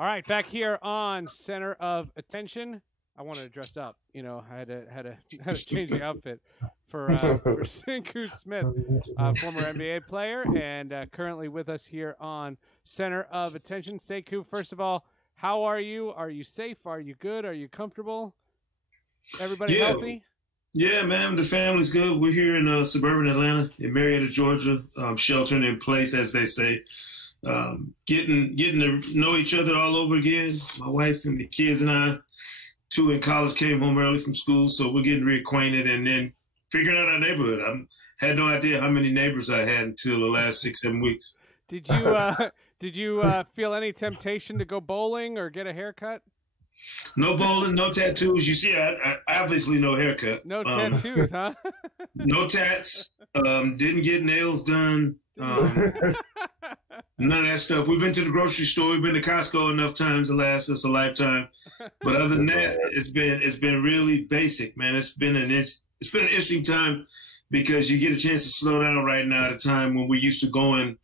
All right, back here on Center of Attention. I wanted to dress up. You know, I had to change the outfit for Sekou Smith, former NBA player, and currently with us here on Center of Attention. Sekou, first of all, how are you? Are you safe? Are you good? Are you comfortable? Everybody healthy? Yeah, man. The family's good. We're here in suburban Atlanta, in Marietta, Georgia, sheltering in place, as they say. Getting to know each other all over again. My wife and the kids and I, two in college, came home early from school, so we're getting reacquainted and then figuring out our neighborhood. I had no idea how many neighbors I had until the last 6-7 weeks. Did you feel any temptation to go bowling or get a haircut? No bowling, no tattoos. You see, I obviously no haircut. No tattoos, huh? No tats. Didn't get nails done. None of that stuff. We've been to the grocery store. We've been to Costco enough times to last us a lifetime. But other than that, it's been really basic, man. It's been an interesting time because you get a chance to slow down right now at a time when we're used to going,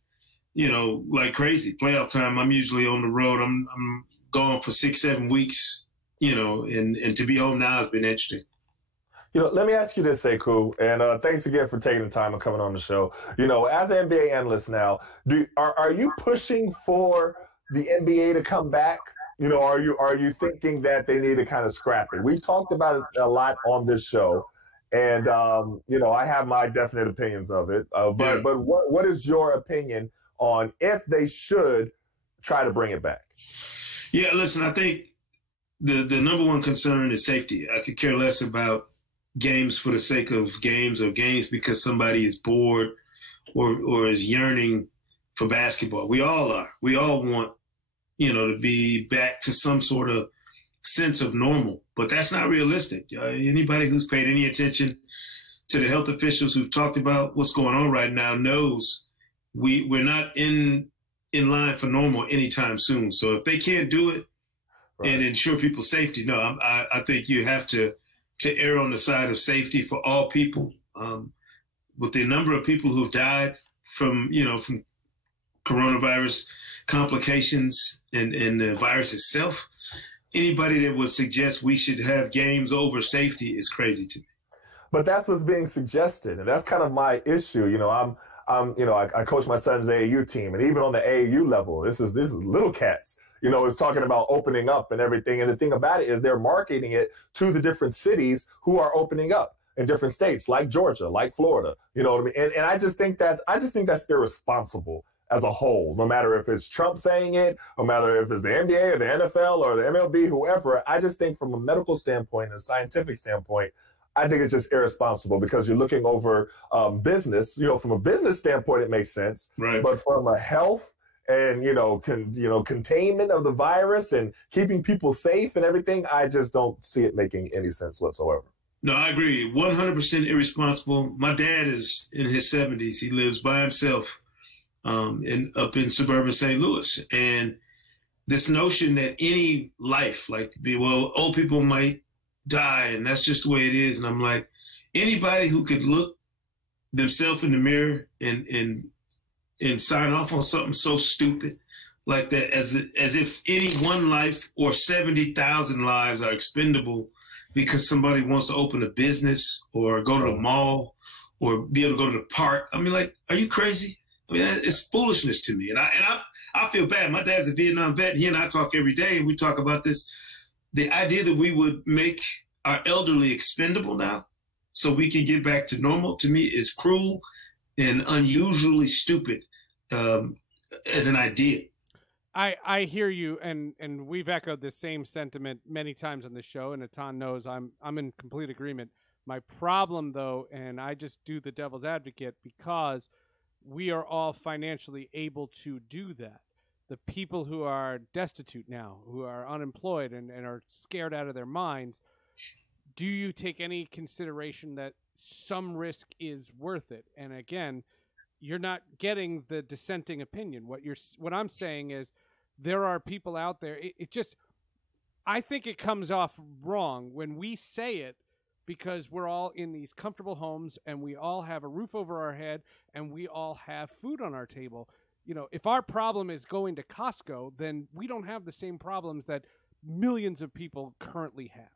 you know, like crazy. Playoff time, I'm usually on the road. I'm gone for 6-7 weeks, you know, and to be home now has been interesting. You know, let me ask you this, Sekou, and thanks again for taking the time and coming on the show. You know, as an NBA analyst now, are you pushing for the NBA to come back? You know, are you thinking that they need to kind of scrap it? We've talked about it a lot on this show, and you know, I have my definite opinions of it. But what is your opinion on if they should try to bring it back? Yeah, listen, I think the number one concern is safety. I could care less about games for the sake of games or games because somebody is bored or is yearning for basketball. We all are. We all want, you know, to be back to some sort of sense of normal, but that's not realistic. Anybody who's paid any attention to the health officials who've talked about what's going on right now knows we're not in line for normal anytime soon. So if they can't do it and ensure people's safety, no, I think you have to err on the side of safety for all people. With the number of people who've died from coronavirus complications and the virus itself, anybody that would suggest we should have games over safety is crazy to me. But that's what's being suggested, and that's kind of my issue. You know, I coach my son's AAU team, and even on the AAU level, this is little cats. You know, it's talking about opening up and everything. And the thing about it is they're marketing it to the different cities who are opening up in different states, like Georgia, like Florida. You know what I mean? And I just think that's irresponsible as a whole, no matter if it's Trump saying it, no matter if it's the NBA or the NFL or the MLB, whoever. I just think from a medical standpoint and a scientific standpoint, I think it's just irresponsible because you're looking over business. You know, from a business standpoint, it makes sense. Right. But from a health and, containment of the virus and keeping people safe and everything, I just don't see it making any sense whatsoever. No, I agree. 100% irresponsible. My dad is in his 70s. He lives by himself up in suburban St. Louis. And this notion that any life, old people might die and that's just the way it is. And I'm like, anybody who could look themselves in the mirror and sign off on something so stupid like that, as if any one life or 70,000 lives are expendable because somebody wants to open a business or go to the mall or be able to go to the park. I mean, like, are you crazy? I mean, it's foolishness to me. And I feel bad. My dad's a Vietnam vet. He and I talk every day, and we talk about this. The idea that we would make our elderly expendable now so we can get back to normal, to me, is cruel and unusually stupid as an idea. I hear you, and we've echoed the same sentiment many times on the show, and Atan knows I'm in complete agreement. My problem, though, and I just do the devil's advocate because we are all financially able to do that. The people who are destitute now, who are unemployed and are scared out of their minds, do you take any consideration that some risk is worth it? And again, you're not getting the dissenting opinion. What I'm saying is there are people out there. I think it comes off wrong when we say it because we're all in these comfortable homes and we all have a roof over our head and we all have food on our table. if our problem is going to Costco, then we don't have the same problems that millions of people currently have.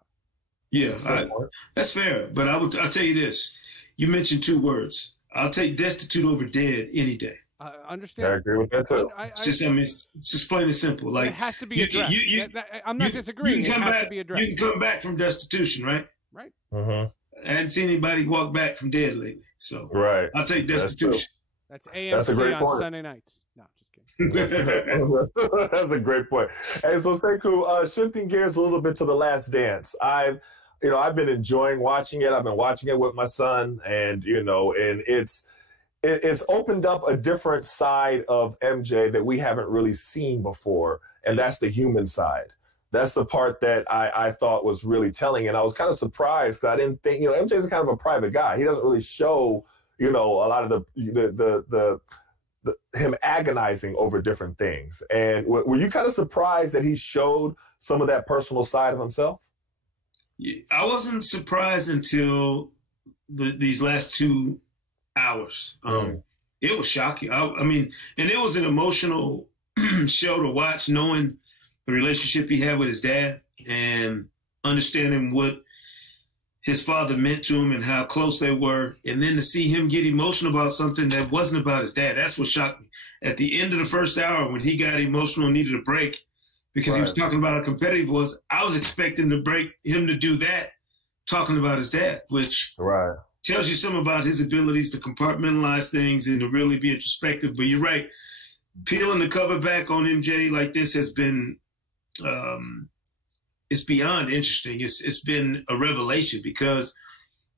Yeah, that's fair. But I'll tell you this. You mentioned 2 words. I'll take destitute over dead any day. I understand. I agree with that too. It's just plain and simple. Like, it has to be addressed. I'm not disagreeing. It has to be addressed. You can come back from destitution, right? Right. Mm-hmm. I hadn't seen anybody walk back from dead lately. So I'll take destitution. That's AMC on Sunday nights. No, just kidding. That's a great point. Hey, so Sekou, shifting gears a little bit to The Last Dance. I've been enjoying watching it. I've been watching it with my son, and and it's opened up a different side of MJ that we haven't really seen before, and that's the human side. That's the part that I thought was really telling, and I was kind of surprised because I didn't think, MJ's kind of a private guy. He doesn't really show, a lot of the him agonizing over different things. And were you kind of surprised that he showed some of that personal side of himself? I wasn't surprised until these last 2 hours. It was shocking. I mean, and it was an emotional show to watch, knowing the relationship he had with his dad and understanding what his father meant to him and how close they were. And then to see him get emotional about something that wasn't about his dad, that's what shocked me. At the end of the first hour, when he got emotional and needed a break because he was talking about how competitive he was, I was expecting him to do that, talking about his dad, which tells you something about his abilities to compartmentalize things and to really be introspective. But you're right. Peeling the cover back on MJ like this has been it's beyond interesting. It's been a revelation, because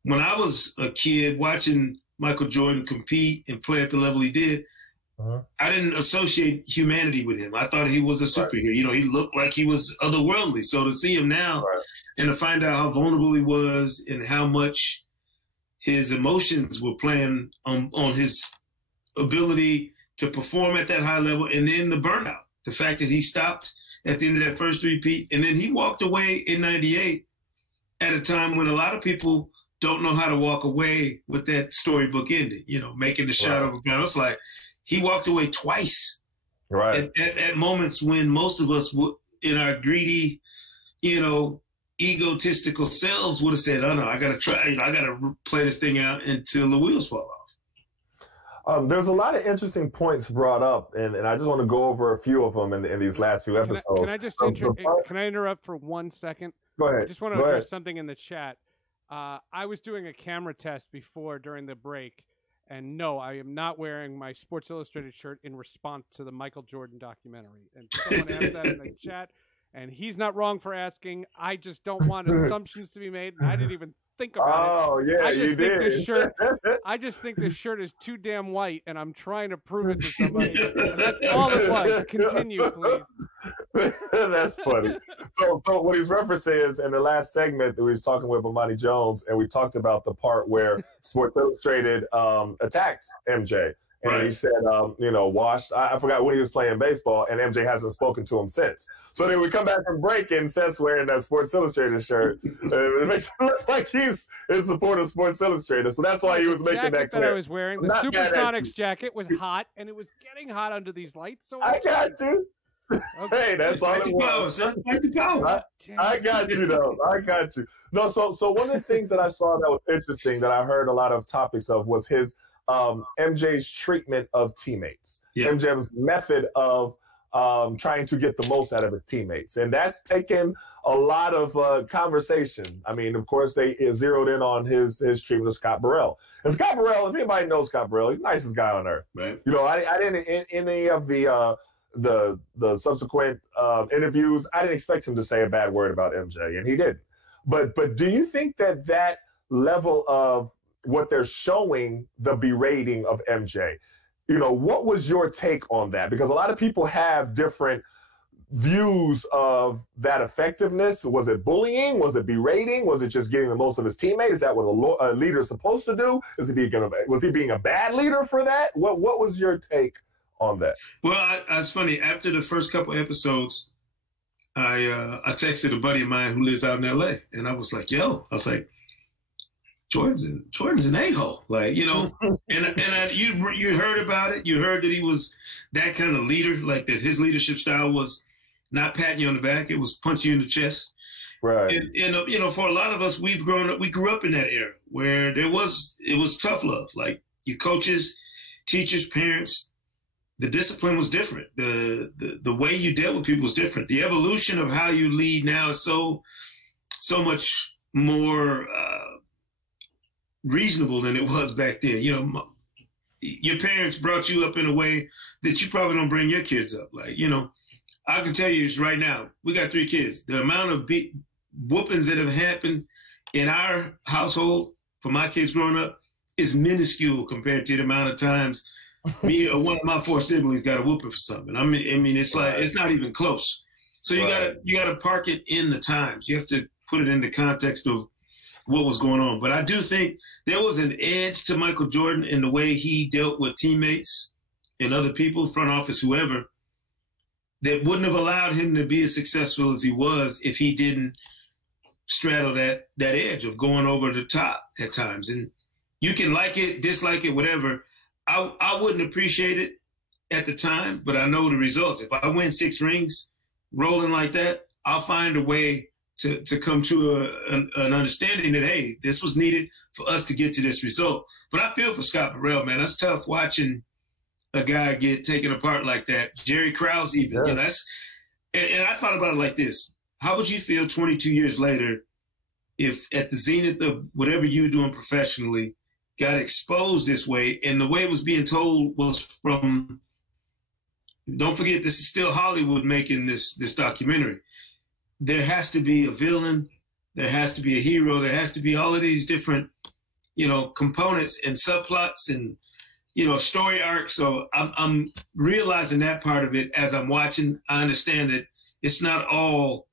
when I was a kid watching Michael Jordan compete and play at the level he did, I didn't associate humanity with him. I thought he was a superhero. He looked like he was otherworldly. So to see him now and to find out how vulnerable he was and how much his emotions were playing on his ability to perform at that high level, and then the burnout, the fact that he stopped at the end of that first three-peat, and then he walked away in 98 at a time when a lot of people don't know how to walk away with that storybook ending, making the shot over ground. It's like he walked away twice at moments when most of us would, in our greedy, egotistical selves, would have said, oh no, I got to try, I got to play this thing out until the wheels fall off. There's a lot of interesting points brought up, and I just want to go over a few of them in these last few episodes. Can I just can I interrupt for 1 second? Go ahead. I just want to address something in the chat. I was doing a camera test during the break, and no, I am not wearing my Sports Illustrated shirt in response to the Michael Jordan documentary. And someone asked that in the chat, and he's not wrong for asking. I just don't want assumptions to be made, and I didn't even think about it. Oh, yeah, I just think this shirt is too damn white, and I'm trying to prove it to somebody. And that's all it was. Continue, please. That's funny. So what he's referencing is in the last segment that we was talking with Amani Jones, and we talked about the part where Sports Illustrated attacked MJ. And he said, washed. I forgot when he was playing baseball, and MJ hasn't spoken to him since. So then we come back from break, and Seth's wearing that Sports Illustrated shirt. It makes it look like he's in support of Sports Illustrated. So that's why he was making that clear. That I was wearing, the Supersonics jacket, was hot, and it was getting hot under these lights. So I got you. Okay. Hey, that's all it was. I got you, though. I got you. No, so one of the things that I saw that was interesting that I heard a lot of topics of was his MJ's treatment of teammates. MJ's method of trying to get the most out of his teammates. And that's taken a lot of conversation. I mean, of course, they zeroed in on his treatment of Scott Burrell. And Scott Burrell, if anybody knows Scott Burrell, he's the nicest guy on earth. Right. I didn't, in any of the subsequent interviews, I didn't expect him to say a bad word about MJ, and he did. But do you think that level of what they're showing, the berating of MJ, what was your take on that? Because a lot of people have different views of that effectiveness. Was it bullying? Was it berating? Was it just getting the most of his teammates? Is that what a leader is supposed to do? Was he being a bad leader for that? What was your take on that? Well, it's funny. After the first couple episodes, I texted a buddy of mine who lives out in L.A., and I was like, Jordan's an a-hole, like, you know, you heard about it. You heard that he was that kind of leader, like that his leadership style was not patting you on the back. It was punching you in the chest. Right. And you know, for a lot of us, we grew up in that era where it was tough love. Like your coaches, teachers, parents, the discipline was different. The way you dealt with people was different. The evolution of how you lead now is so much more reasonable than it was back then. You know, your parents brought you up in a way that you probably don't bring your kids up. Like, you know, I can tell you right now, we got 3 kids. The amount of whoopings that have happened in our household for my kids growing up is minuscule compared to the amount of times me or one of my 4 siblings got a whooping for something. I mean, it's like, it's not even close. So you gotta park it in the times. You have to put it in the context of what was going on. But I do think there was an edge to Michael Jordan in the way he dealt with teammates and other people, front office, whoever, that wouldn't have allowed him to be as successful as he was if he didn't straddle that edge of going over the top at times. And you can like it, dislike it, whatever. I wouldn't appreciate it at the time, but I know the results. If I win 6 rings rolling like that, I'll find a way to come to an understanding that, hey, this was needed for us to get to this result. But I feel for Scott Burrell, man. That's tough watching a guy get taken apart like that. Jerry Krause even. Yeah. You know, and I thought about it like this. How would you feel 22 years later if at the zenith of whatever you were doing professionally got exposed this way, and the way it was being told was from, don't forget, this is still Hollywood making this documentary. There has to be a villain. There has to be a hero. There has to be all of these different, you know, components and subplots and, you know, story arcs. So I'm realizing that part of it as I'm watching. I understand that it's not all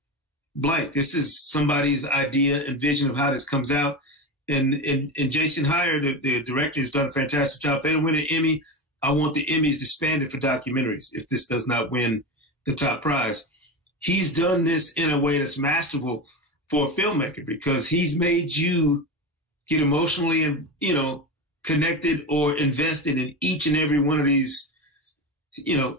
blank. This is somebody's idea and vision of how this comes out. And Jason Heyer, the director, has done a fantastic job. If they don't win an Emmy, I want the Emmys disbanded for documentaries if this does not win the top prize. He's done this in a way that's masterful for a filmmaker because he's made you get emotionally and, you know, connected or invested in each and every one of these, you know,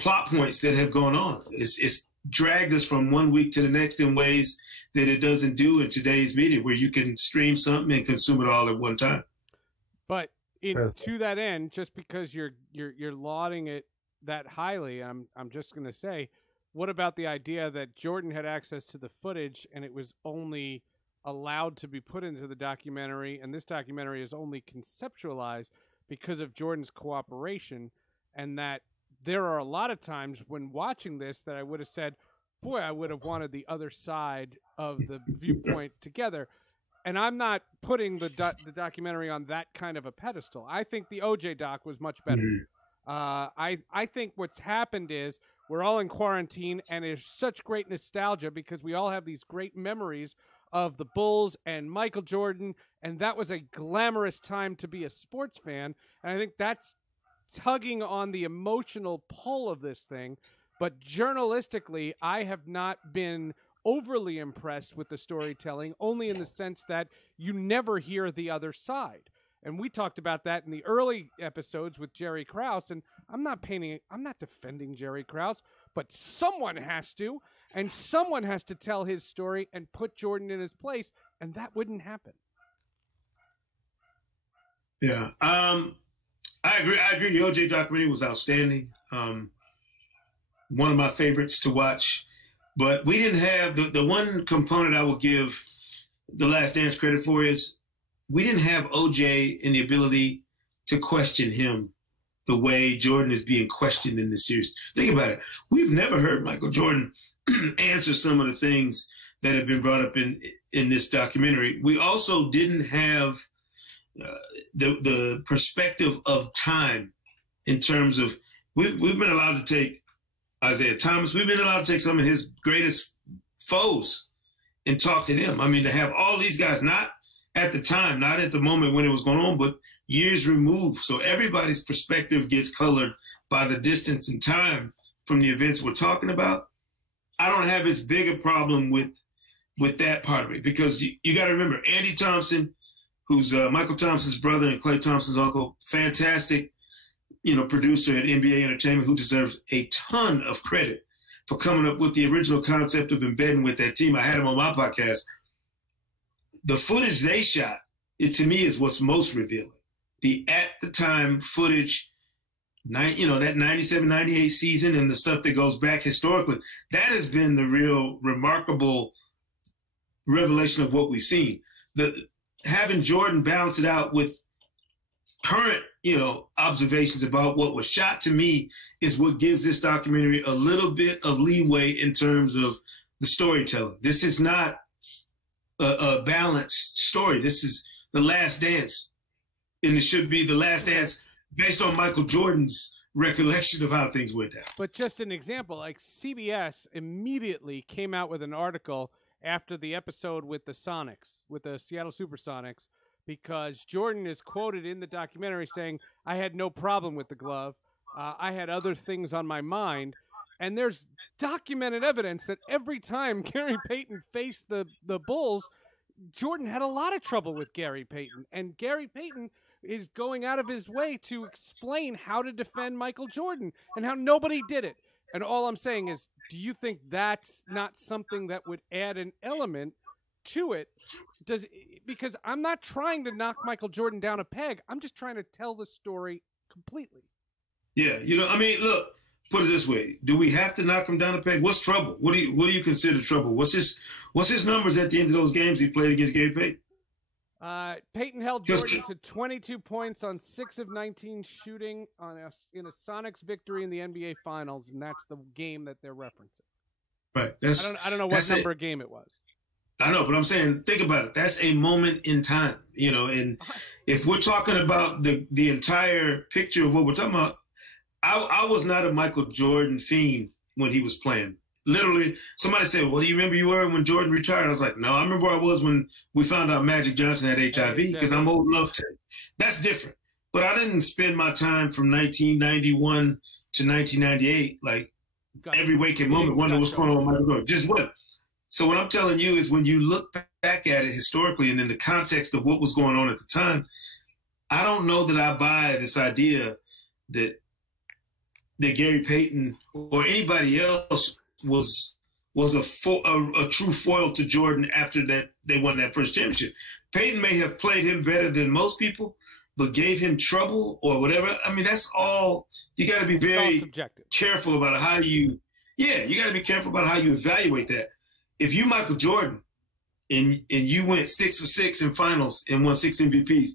plot points that have gone on. It's dragged us from one week to the next in ways that it doesn't do in today's media, where you can stream something and consume it all at one time. But to that end, just because you're lauding it that highly, I'm just going to say, what about the idea that Jordan had access to the footage and it was only allowed to be put into the documentary, and this documentary is only conceptualized because of Jordan's cooperation, and that there are a lot of times when watching this that I would have said, boy, I would have wanted the other side of the viewpoint together. And I'm not putting the documentary on that kind of a pedestal. I think the OJ doc was much better. I think what's happened is we're all in quarantine, and there's such great nostalgia because we all have these great memories of the Bulls and Michael Jordan, and that was a glamorous time to be a sports fan. And I think that's tugging on the emotional pull of this thing. But journalistically, I have not been overly impressed with the storytelling, only in the sense that you never hear the other side. And we talked about that in the early episodes with Jerry Krause, and I'm not defending Jerry Krause, but someone has to, and someone has to tell his story and put Jordan in his place, and that wouldn't happen. Yeah. I agree. The OJ documentary was outstanding. One of my favorites to watch. But we didn't have the one component I will give The Last Dance credit for is we didn't have OJ in the ability to question him the way Jordan is being questioned in this series. Think about it. We've never heard Michael Jordan answer some of the things that have been brought up in this documentary. We also didn't have the perspective of time in terms of we've been allowed to take Isaiah Thomas. We've been allowed to take some of his greatest foes and talk to them. I mean, to have all these guys, not at the time, not at the moment when it was going on, but years removed. So everybody's perspective gets colored by the distance and time from the events we're talking about. I don't have as big a problem with that part of it because you got to remember, Andy Thompson who's Michael Thompson's brother and Klay Thompson's uncle, fantastic, producer at NBA Entertainment, who deserves a ton of credit for coming up with the original concept of embedding with that team. I had him on my podcast. The footage they shot, to me, is what's most revealing. The at the time footage, that 97, 98 season and the stuff that goes back historically, that has been the real remarkable revelation of what we've seen. Having Jordan balance it out with current, observations about what was shot, to me, is what gives this documentary a little bit of leeway in terms of the storytelling. This is not a balanced story. This is The Last Dance, and it should be The Last Dance based on Michael Jordan's recollection of how things went down. But just an example, like CBS immediately came out with an article after the episode with the Sonics, with the Seattle Supersonics, because Jordan is quoted in the documentary saying, "I had no problem with the glove. I had other things on my mind." And there's documented evidence that every time Gary Payton faced the Bulls, Jordan had a lot of trouble with Gary Payton. And Gary Payton is going out of his way to explain how to defend Michael Jordan and how nobody did it. And all I'm saying is, do you think that's not something that would add an element to it? Because I'm not trying to knock Michael Jordan down a peg. I'm just trying to tell the story completely. Yeah, look, put it this way: do we have to knock him down a peg? What's trouble? What do you consider trouble? What's his numbers at the end of those games he played against Gary Payton? Payton held Jordan to 22 points on 6 of 19 shooting in a Sonics victory in the NBA Finals, and that's the game that they're referencing. Right. I don't know what number game it was. I know, but I'm saying, think about it. That's a moment in time, and if we're talking about the entire picture of what we're talking about, I was not a Michael Jordan fiend when he was playing. Literally, somebody said, "Well, do you remember you were when Jordan retired?" I was like, "No, I remember where I was when we found out Magic Johnson had HIV, because I'm old enough to." That's different. But I didn't spend my time from 1991 to 1998, like every waking moment, wondering what's going on with Michael Jordan. Just what? So what I'm telling you is, when you look back at it historically and in the context of what was going on at the time, I don't know that I buy this idea that Gary Payton or anybody else was a true foil to Jordan after that they won that first championship. Payton may have played him better than most people, but gave him trouble or whatever. I mean, that's all. You got to be very careful about how you got to be careful about how you evaluate that. If you Michael Jordan and you went 6 for 6 in finals and won 6 MVPs,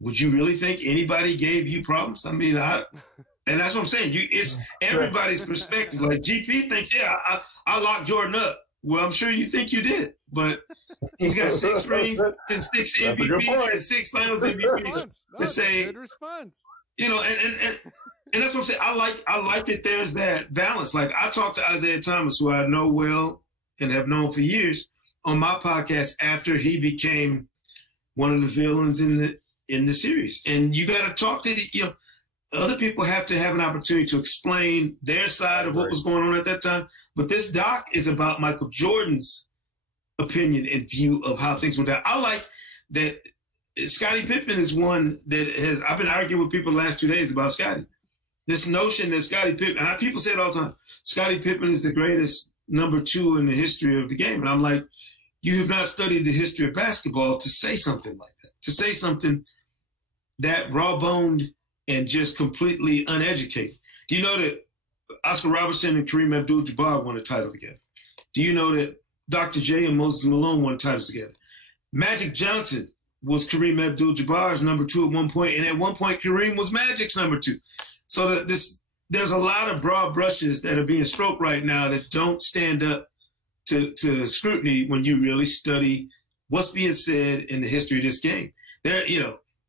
would you really think anybody gave you problems? I mean, and that's what I'm saying. It's everybody's perspective. Like GP thinks, I locked Jordan up. Well, I'm sure you think you did, but he's got 6 rings and 6 MVPs and 6 finals MVPs. To say, good response. And that's what I'm saying. I like that there's that balance. Like, I talked to Isaiah Thomas, who I know well and have known for years, on my podcast after he became one of the villains in the series. And you got to talk to other people have to have an opportunity to explain their side of what was going on at that time. But this doc is about Michael Jordan's opinion and view of how things went down. I like that Scottie Pippen is one that I've been arguing with people the last 2 days about Scottie. This notion that Scottie Pippen, and people say it all the time, Scottie Pippen is the greatest number 2 in the history of the game. And I'm like, you have not studied the history of basketball to say something like that, to say something that raw-boned and just completely uneducated. Do you know that Oscar Robertson and Kareem Abdul-Jabbar won a title together? Do you know that Dr. J and Moses Malone won titles together? Magic Johnson was Kareem Abdul-Jabbar's number 2 at one point, and at one point Kareem was Magic's number 2. So there's a lot of broad brushes that are being stroked right now that don't stand up to scrutiny when you really study what's being said in the history of this game.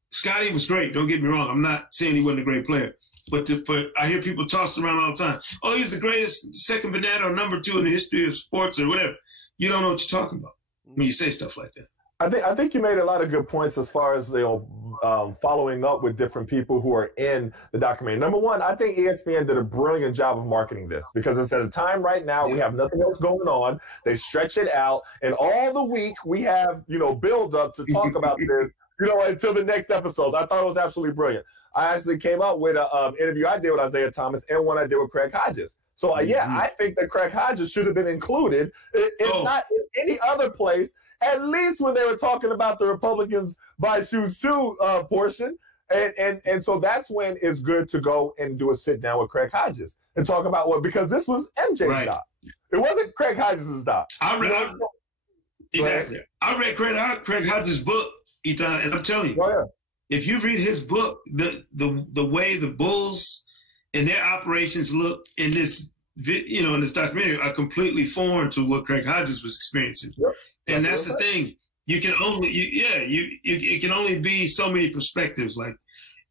Scottie was great. Don't get me wrong. I'm not saying he wasn't a great player, but I hear people toss around all the time. Oh, he's the greatest second banana or number 2 in the history of sports or whatever. You don't know what you're talking about when you say stuff like that. I think you made a lot of good points as far as following up with different people who are in the documentary. Number one, I think ESPN did a brilliant job of marketing this, because it's at a time right now we have nothing else going on. They stretch it out, and all the week we have build up to talk about this until the next episodes. I thought it was absolutely brilliant. I actually came up with an interview I did with Isaiah Thomas and one I did with Craig Hodges. So, I think that Craig Hodges should have been included, if not in any other place, at least when they were talking about the Republicans buy shoes too portion. And so that's when it's good to go and do a sit down with Craig Hodges and talk about because this was MJ's stop. It wasn't Craig Hodges' stop. Exactly. I read Craig Hodges' book, Ethan, and I'm telling you, if you read his book, the way the Bulls and their operations look in this, in this documentary are completely foreign to what Craig Hodges was experiencing. Yep. And that's the thing. You can only, it can only be so many perspectives. Like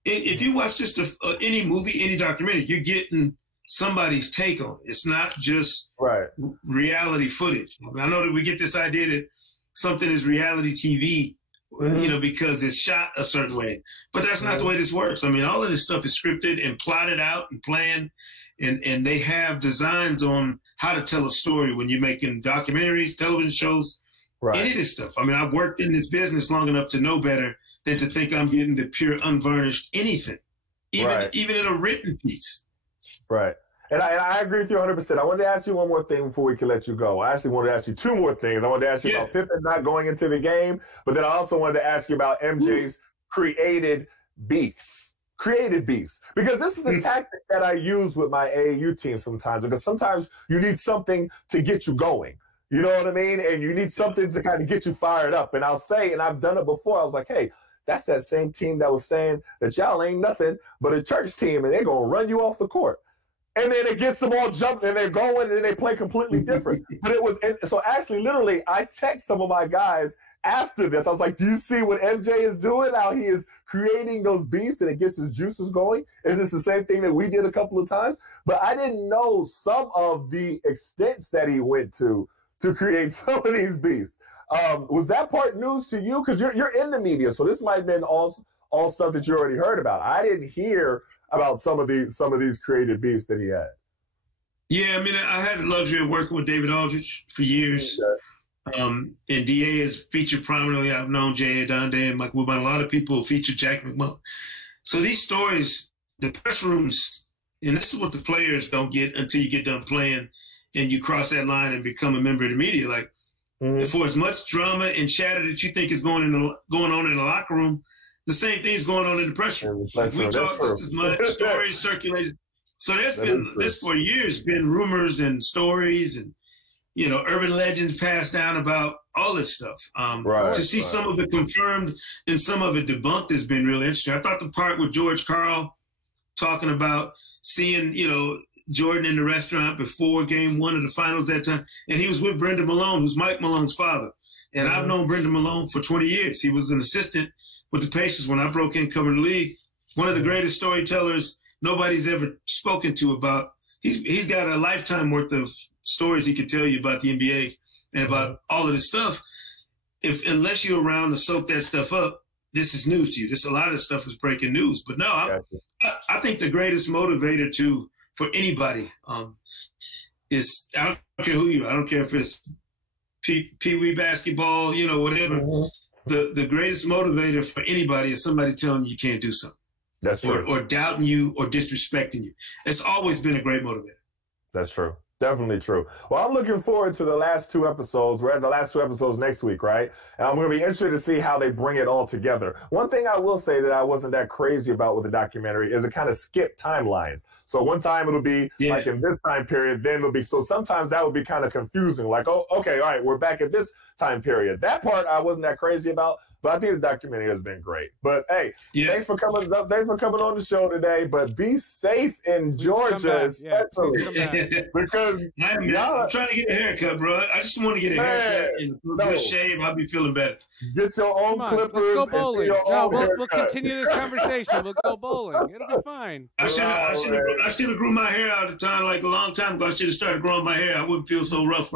if you watch just any movie, any documentary, you're getting somebody's take on it. It's not just reality footage. I know that we get this idea that something is reality TV, because it's shot a certain way, but that's not the way this works. I mean, all of this stuff is scripted and plotted out and planned, and they have designs on how to tell a story when you're making documentaries, television shows, any of this stuff. I mean, I've worked in this business long enough to know better than to think I'm getting the pure, unvarnished anything, even in a written piece. Right. And I agree with you 100%. I wanted to ask you one more thing before we can let you go. I actually wanted to ask you two more things. I wanted to ask you about Pippen not going into the game, but then I also wanted to ask you about MJ's created beefs. Because this is a tactic that I use with my AAU team sometimes, because sometimes you need something to get you going. You know what I mean? And you need something to kind of get you fired up. And I'll say, and I've done it before, I was like, hey, that's that same team that was saying that y'all ain't nothing but a church team and they're going to run you off the court. And then it gets them all jumped and they're going and they play completely different. But it was, so actually, literally, I text some of my guys after this. I was like, do you see what MJ is doing? How he is creating those beefs and it gets his juices going? Is this the same thing that we did a couple of times? But I didn't know some of the extents that he went to create some of these beefs. Was that part news to you? Because you're in the media, so this might have been all stuff that you already heard about. I didn't hear about some of these creative beefs that he had. Yeah, I mean, I had the luxury of working with David Aldridge for years. And DA is featured prominently. I've known Jay Adonde and Mike Woodbine. A lot of people featured Jack McMullen. So these stories, the press rooms, and this is what the players don't get until you get done playing and you cross that line and become a member of the media. Like, for as much drama and chatter that you think is going on in the locker room, the same thing is going on in the press room. We talk just as much, stories circulating. So there's been this for years, been rumors and stories and, urban legends passed down about all this stuff. To see some of it confirmed and some of it debunked has been really interesting. I thought the part with George Karl talking about seeing, Jordan in the restaurant before game one of the finals that time, and he was with Brendan Malone, who's Mike Malone's father. And I've known Brendan Malone for 20 years. He was an assistant with the Pacers when I broke in covering the league. One of the greatest storytellers nobody's ever spoken to about. He's got a lifetime worth of stories he could tell you about the NBA and about all of this stuff. Unless you're around to soak that stuff up, this is news to you. A lot of this stuff is breaking news. But no, I think the greatest motivator for anybody is, I don't care who you are. I don't care if it's Pee-wee basketball, whatever. The greatest motivator for anybody is somebody telling you can't do something. That's true. Or doubting you or disrespecting you. It's always been a great motivator. That's true. Definitely true. Well, I'm looking forward to the last two episodes. We're at the last two episodes next week, right? And I'm going to be interested to see how they bring it all together. One thing I will say that I wasn't that crazy about with the documentary is it kind of skipped timelines. So one time it'll be like in this time period, then it'll be, so sometimes that would be kind of confusing. Like, oh, okay, all right, we're back at this time period. That part I wasn't that crazy about. But I think the documentary has been great. But hey, thanks for coming on the show today. But be safe in Georgia, especially because I'm trying to get a haircut, bro. I just want to get a haircut and a shave. I'll be feeling better. Get your own clippers. Let's go bowling. We'll continue this conversation. We'll go bowling. It'll be fine. I should have grew my hair out at the time, like a long time ago. I should have started growing my hair. I wouldn't feel so rough.